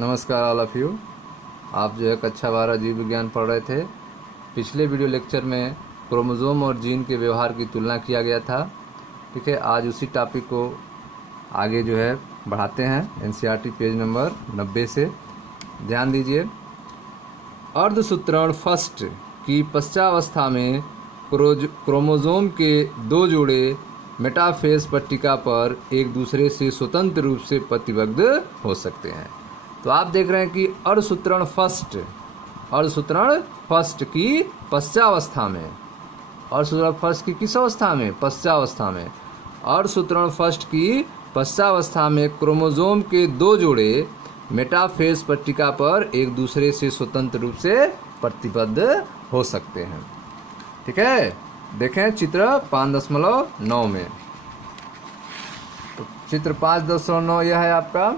नमस्कार all of you. आप जो है कक्षा 12 जीव विज्ञान पढ़ रहे थे। पिछले वीडियो लेक्चर में क्रोमोसोम और जीन के व्यवहार की तुलना किया गया था। ठीक है, आज उसी टॉपिक को आगे जो है बढ़ाते हैं। एनसीईआरटी पेज नंबर 90 से ध्यान दीजिए। अर्धसूत्रण फर्स्ट की पश्चावस्था में क्रोमोसोम के दो जोड़े मेटाफेज पट्टिका पर एक दूसरे से स्वतंत्र रूप से प्रतिबद्ध हो सकते हैं। तो आप देख रहे हैं कि अर्धसूत्रण फर्स्ट की पश्चावस्था में, अर्धसूत्रण फर्स्ट की किस अवस्था में? पश्चावस्था में। अर्धसूत्रण फर्स्ट की पश्चावस्था में क्रोमोसोम के दो जोड़े मेटाफेज पट्टिका पर एक दूसरे से स्वतंत्र रूप से प्रतिबद्ध हो सकते हैं। ठीक है, देखें चित्र 5.9 में। तो चित्र 5.9 यह है आपका।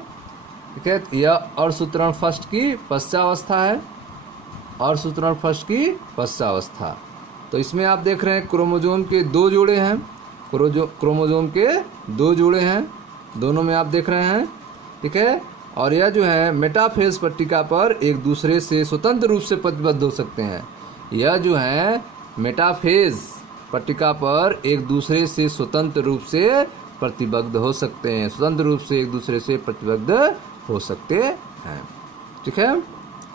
ठीक है, यह अर्धसूत्रण फर्स्ट की पश्चावस्था है। अर्धसूत्रण फर्स्ट की पश्चावस्था। तो इसमें आप देख रहे हैं क्रोमोसोम के दो जोड़े हैं। क्रोमोसोम के दो जोड़े हैं, दोनों में आप देख रहे हैं। ठीक है, और यह जो है मेटाफेज पट्टिका पर एक दूसरे से स्वतंत्र रूप से प्रतिबद्ध हो सकते हैं। यह जो है मेटाफेज पट्टिका पर एक दूसरे से स्वतंत्र रूप से प्रतिबद्ध हो सकते हैं। स्वतंत्र रूप से एक दूसरे से प्रतिबद्ध हो सकते हैं। ठीक है,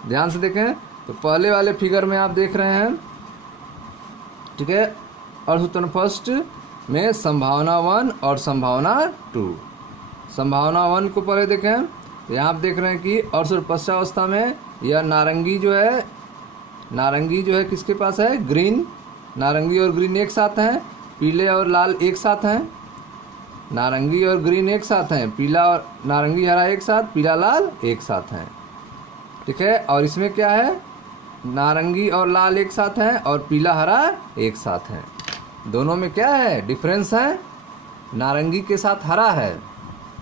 ध्यान से देखें। तो पहले वाले फिगर में आप देख रहे हैं। ठीक है, अर्धसूत्रण फर्स्ट में संभावना 1 और संभावना 2। संभावना 1 को पहले देखें। तो यहाँ आप देख रहे हैं कि अर्धसूत्रण पश्चावस्था में यह नारंगी जो है किसके पास है? ग्रीन। नारंगी और ग्रीन एक साथ हैं, पीले और लाल एक साथ हैं। नारंगी और ग्रीन एक साथ हैं, पीला और नारंगी हरा एक साथ, पीला लाल एक साथ हैं। ठीक है, और इसमें क्या है? नारंगी और लाल एक साथ हैं और पीला हरा एक साथ हैं। दोनों में क्या है? डिफरेंस है। नारंगी के साथ हरा है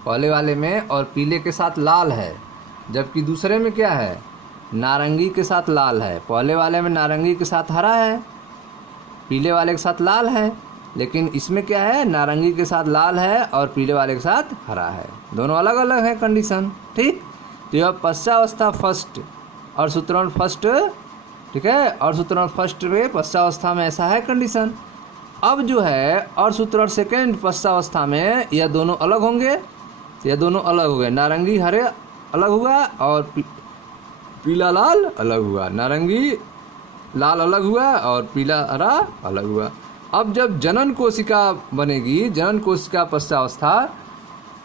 पहले वाले में और पीले के साथ लाल है, जबकि दूसरे में क्या है? नारंगी के साथ लाल है। पहले वाले में नारंगी के साथ हरा है, पीले वाले के साथ लाल है, लेकिन इसमें क्या है? नारंगी के साथ लाल है और पीले वाले के साथ हरा है। दोनों अलग अलग है कंडीशन। ठीक, तो यह पश्चावस्था फर्स्ट, अर्धसूत्रण फर्स्ट। ठीक है, अर्धसूत्रण फर्स्ट में पश्चावस्था में ऐसा है कंडीशन। अब जो है अर्धसूत्रण सेकेंड पश्चावस्था में यह दोनों अलग होंगे। तो यह दोनों अलग हो गए, नारंगी हरे अलग हुआ और पीला लाल अलग हुआ। नारंगी लाल अलग हुआ और पीला हरा अलग हुआ। अब जब जनन कोशिका बनेगी, जनन कोशिका पश्चावस्था,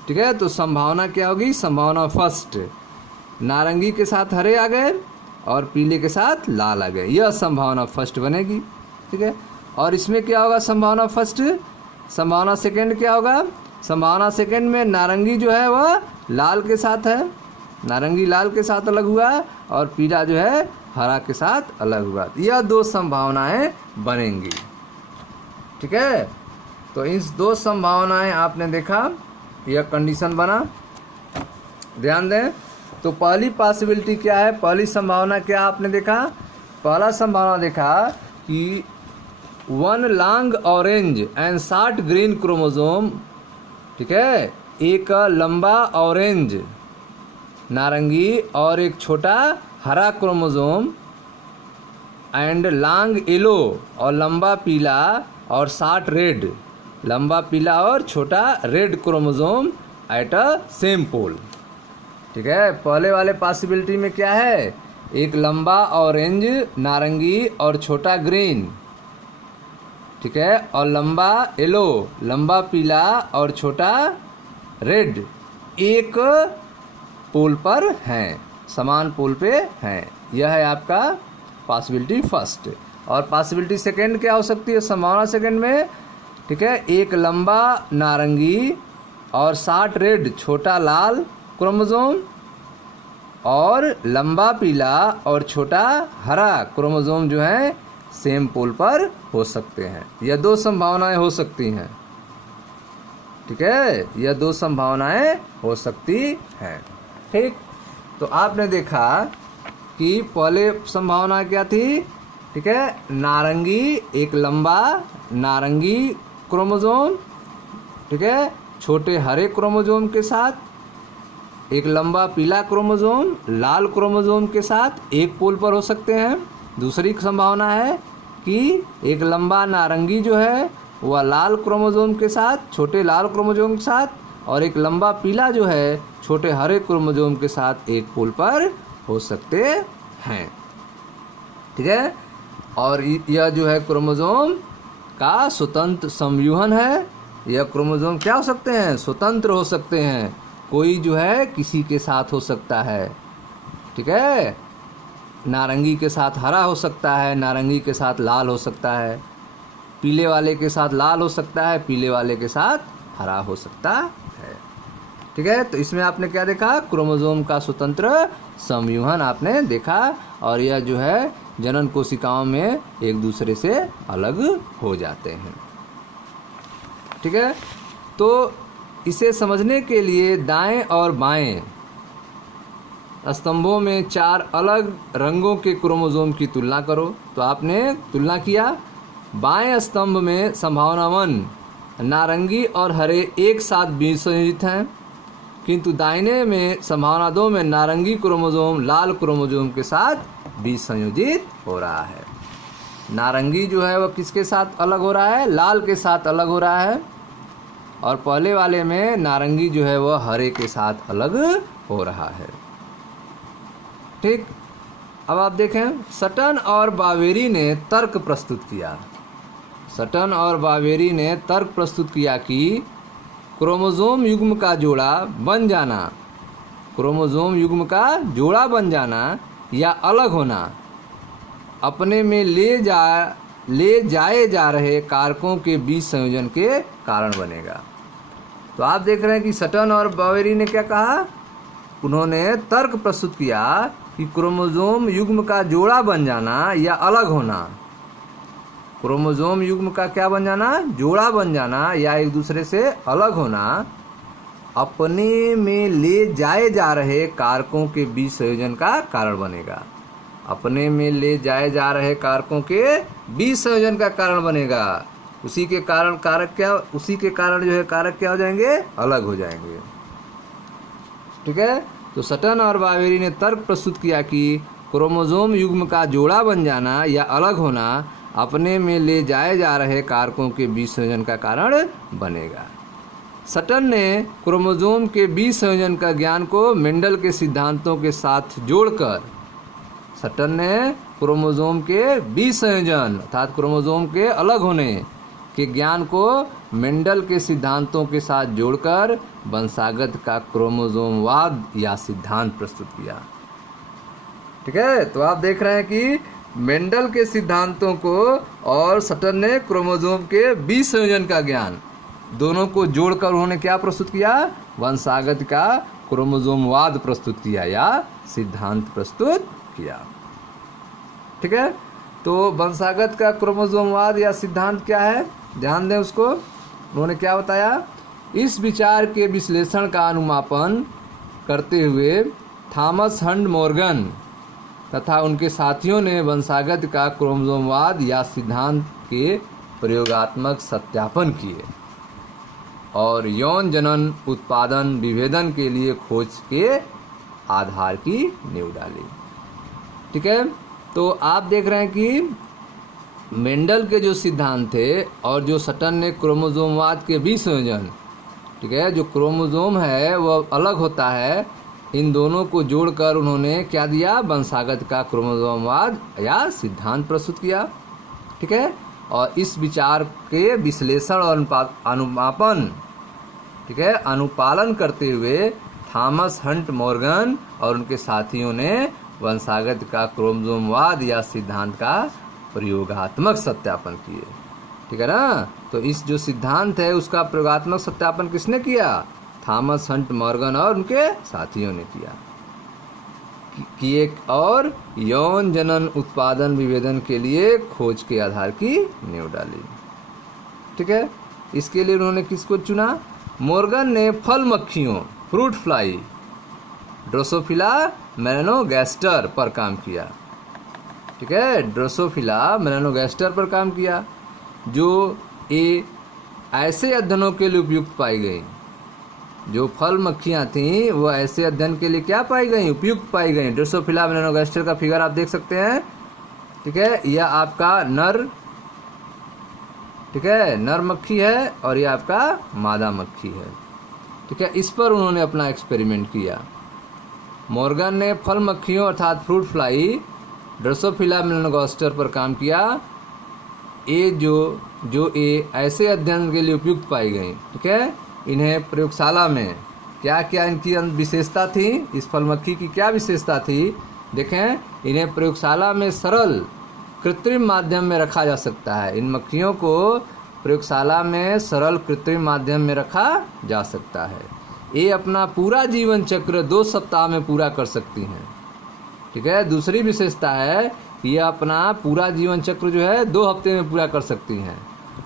ठीक है, तो संभावना क्या होगी? संभावना फर्स्ट, नारंगी के साथ हरे आ गए और पीले के साथ लाल आ गए। यह संभावना फर्स्ट बनेगी। ठीक है, और इसमें क्या होगा? संभावना फर्स्ट। संभावना सेकेंड क्या होगा? संभावना सेकेंड में नारंगी जो है वह लाल के साथ है, नारंगी लाल के साथ अलग हुआ और पीला जो है हरा के साथ अलग हुआ। यह दो संभावनाएं बनेंगी। ठीक है, तो इस दो संभावनाएं आपने देखा, यह कंडीशन बना। ध्यान दें। तो पहली पॉसिबिलिटी क्या है? पहली संभावना क्या आपने देखा? पहला संभावना देखा कि 1 long orange and short green chromosome, ठीक है, एक लंबा ऑरेंज नारंगी और एक छोटा हरा क्रोमोसोम, एंड लॉन्ग येलो और लंबा पीला और शॉर्ट रेड, लंबा पीला और छोटा red chromosome at a same pole. ठीक है, पहले वाले पॉसिबिलिटी में क्या है? एक लंबा ऑरेंज नारंगी और छोटा ग्रीन, ठीक है, और लंबा येलो, लंबा पीला और छोटा रेड एक पोल पर हैं, समान पोल पे हैं। यह है आपका पॉसिबिलिटी फर्स्ट। और पॉसिबिलिटी सेकेंड क्या हो सकती है? संभावना सेकेंड में, ठीक है, एक लंबा नारंगी और शॉर्ट रेड छोटा लाल क्रोमोसोम और लंबा पीला और छोटा हरा क्रोमोसोम जो है सेम पोल पर हो सकते हैं। यह दो संभावनाएं हो सकती हैं। ठीक है, यह दो संभावनाएं हो सकती हैं। ठीक, तो आपने देखा कि पहले संभावना क्या थी? ठीक है, नारंगी, एक लंबा नारंगी क्रोमोसोम, ठीक है, छोटे हरे क्रोमोसोम के साथ, एक लंबा पीला क्रोमोसोम लाल क्रोमोसोम के साथ एक पोल पर हो सकते हैं। दूसरी संभावना है कि एक लंबा नारंगी जो है वह लाल क्रोमोसोम के साथ, छोटे लाल क्रोमोसोम के साथ, और एक लंबा पीला जो है छोटे हरे क्रोमोसोम के साथ एक पोल पर हो सकते हैं। ठीक है, और यह जो है क्रोमोसोम का स्वतंत्र संव्यूहन है। यह क्रोमोसोम क्या हो सकते हैं? स्वतंत्र हो सकते हैं। कोई जो है किसी के साथ हो सकता है। ठीक है, नारंगी के साथ हरा हो सकता है, नारंगी के साथ लाल हो सकता है, पीले वाले के साथ लाल हो सकता है, पीले वाले के साथ हरा हो सकता है। ठीक है, तो इसमें आपने क्या देखा? क्रोमोसोम का स्वतंत्र संव्यूहन आपने देखा, और यह जो है जनन कोशिकाओं में एक दूसरे से अलग हो जाते हैं। ठीक है, तो इसे समझने के लिए दाएं और बाएं स्तंभों में 4 अलग रंगों के क्रोमोसोम की तुलना करो। तो आपने तुलना किया, बाएं स्तंभ में संभावना 1 नारंगी और हरे एक साथ बीज संयोजित हैं, किंतु दाहिने में संभावना 2 में नारंगी क्रोमोसोम लाल क्रोमोसोम के साथ बीज संयोजित हो रहा है। नारंगी जो है वह किसके साथ अलग हो रहा है? लाल के साथ अलग हो रहा है, और पहले वाले में नारंगी जो है वह हरे के साथ अलग हो रहा है। ठीक, अब आप देखें, सटन और बावेरी ने तर्क प्रस्तुत किया। सटन और बावेरी ने तर्क प्रस्तुत किया कि क्रोमोसोम युग्म का जोड़ा बन जाना, क्रोमोसोम युग्म का जोड़ा बन जाना या अलग होना अपने में ले जाए जा रहे कारकों के बीच संयोजन के कारण बनेगा। तो आप देख रहे हैं कि सटन और बावेरी ने क्या कहा? उन्होंने तर्क प्रस्तुत किया कि क्रोमोसोम युग्म का जोड़ा बन जाना या अलग होना, क्रोमोसोम युग्म का क्या बन जाना? जोड़ा बन जाना या एक दूसरे से अलग होना अपने में ले जाए जा रहे कारकों के बीच संयोजन का कारण बनेगा। अपने में ले जाए जा रहे कारकों के बीच संयोजन का कारण बनेगा। उसी के कारण जो है कारक क्या हो जाएंगे? अलग हो जाएंगे। ठीक है, तो सटन और बावेरी ने तर्क प्रस्तुत किया कि क्रोमोसोम युग्म का जोड़ा बन जाना या अलग होना अपने में ले जाए जा रहे कारकों के बीच संयोजन का कारण बनेगा। सटन ने क्रोमोसोम के बीच संयोजन का ज्ञान को मेंडल के सिद्धांतों के साथ जोड़कर, सटन ने क्रोमोसोम के बीच संयोजन अर्थात क्रोमोसोम के अलग होने के ज्ञान को मेंडल के सिद्धांतों के साथ जोड़कर वंशागत का क्रोमोसोमवाद या सिद्धांत प्रस्तुत किया। ठीक है, तो आप देख रहे हैं कि मेंडल के सिद्धांतों को और सटन ने क्रोमोसोम के बीच संयोजन का ज्ञान, दोनों को जोड़कर उन्होंने क्या प्रस्तुत किया? वंशागत का क्रोमोसोमवाद प्रस्तुत किया या सिद्धांत प्रस्तुत किया। ठीक है, तो वंशागत का क्रोमोसोमवाद या सिद्धांत क्या है? ध्यान दें उसको। उन्होंने क्या बताया? इस विचार के विश्लेषण का अनुमापन करते हुए थॉमस हंट मॉर्गन तथा उनके साथियों ने वंशागत का क्रोमोसोमवाद या सिद्धांत के प्रयोगात्मक सत्यापन किए और यौन जनन उत्पादन विभेदन के लिए खोज के आधार की नींव डाली। ठीक है, तो आप देख रहे हैं कि मेंडल के जो सिद्धांत थे और जो सटन ने क्रोमोसोमवाद के बीच संयोजन, ठीक है, जो क्रोमोसोम है वह अलग होता है, इन दोनों को जोड़कर उन्होंने क्या दिया? वंशागत का क्रोमोसोमवाद या सिद्धांत प्रस्तुत किया। ठीक है, और इस विचार के विश्लेषण और अनुमापन, ठीक है, अनुपालन करते हुए थॉमस हंट मॉर्गन और उनके साथियों ने वंशागत का क्रोमोसोमवाद या सिद्धांत का प्रयोगात्मक सत्यापन किए। ठीक है ना, तो इस जो सिद्धांत है उसका प्रयोगात्मक सत्यापन किसने किया? थॉमस हंट मॉर्गन और उनके साथियों ने किया कि एक और यौन जनन उत्पादन विभेदन के लिए खोज के आधार की नींव डाली। ठीक है, इसके लिए उन्होंने किसको चुना? मॉर्गन ने फल मक्खियों फ्रूट फ्लाई ड्रोसोफिला मेलानोगैस्टर पर काम किया। ठीक है, ड्रोसोफिला मेलानोगैस्टर पर काम किया जो ऐसे अध्ययनों के लिए उपयुक्त पाई गई जो फल मक्खियाँ थीं वो ऐसे अध्ययन के लिए क्या पाई गई, उपयुक्त पाई गई। ड्रोसोफिला मेलानोगास्टर का फिगर आप देख सकते हैं, ठीक है। यह आपका नर, ठीक है, नर मक्खी है और यह आपका मादा मक्खी है, ठीक है। इस पर उन्होंने अपना एक्सपेरिमेंट किया। मॉर्गन ने फल मक्खियों अर्थात फ्रूट फ्लाई ड्रोसोफिला मेलानोगास्टर पर काम किया। ये जो ऐसे अध्ययन के लिए उपयुक्त पाई गई, ठीक है। इन्हें प्रयोगशाला में क्या क्या इनकी विशेषता थी, इस फल मक्खी की क्या विशेषता थी, देखें। इन्हें प्रयोगशाला में सरल कृत्रिम माध्यम में रखा जा सकता है। इन मक्खियों को प्रयोगशाला में सरल कृत्रिम माध्यम में रखा जा सकता है। ये अपना पूरा जीवन चक्र 2 सप्ताह में पूरा कर सकती हैं, ठीक है। दूसरी विशेषता है कि ये अपना पूरा जीवन चक्र जो है 2 हफ्ते में पूरा कर सकती हैं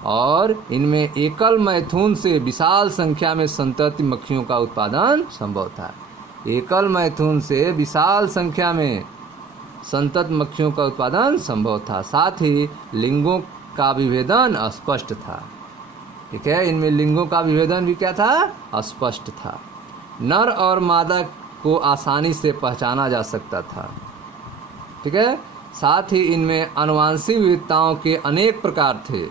और इनमें एकल मैथुन से विशाल संख्या में संतति मक्खियों का उत्पादन संभव था। एकल मैथुन से विशाल संख्या में संतत मक्खियों का उत्पादन संभव था। साथ ही लिंगों का विभेदन अस्पष्ट था, ठीक है। इनमें लिंगों का विभेदन भी क्या था, अस्पष्ट था। नर और मादा को आसानी से पहचाना जा सकता था, ठीक है। साथ ही इनमें आनुवांशिक विविधताओं के अनेक प्रकार थे।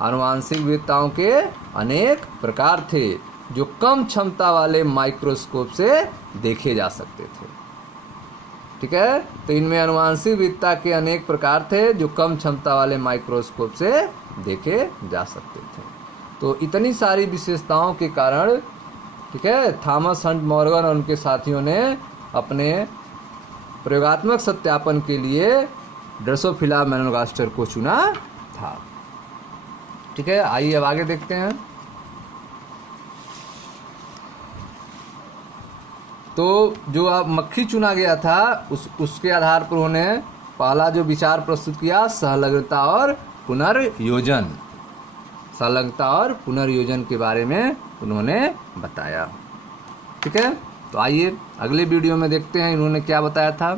आनुवांशिक विविधताओं के अनेक प्रकार थे जो कम क्षमता वाले माइक्रोस्कोप से देखे जा सकते थे, ठीक है। तो इनमें आनुवांशिक विविधता के अनेक प्रकार थे जो कम क्षमता वाले माइक्रोस्कोप से देखे जा सकते थे। तो इतनी सारी विशेषताओं के कारण, ठीक है, थॉमस हंट मॉर्गन और उनके साथियों ने अपने प्रयोगात्मक सत्यापन के लिए ड्रोसोफिला मेलानोगास्टर को चुना था, ठीक है। आइए अब आगे देखते हैं। तो जो अब मक्खी चुना गया था उसके आधार पर उन्होंने पहला जो विचार प्रस्तुत किया, सहलग्नता और पुनर्योजन। सहलग्नता और पुनर्योजन के बारे में उन्होंने बताया, ठीक है। तो आइए अगले वीडियो में देखते हैं इन्होंने क्या बताया था।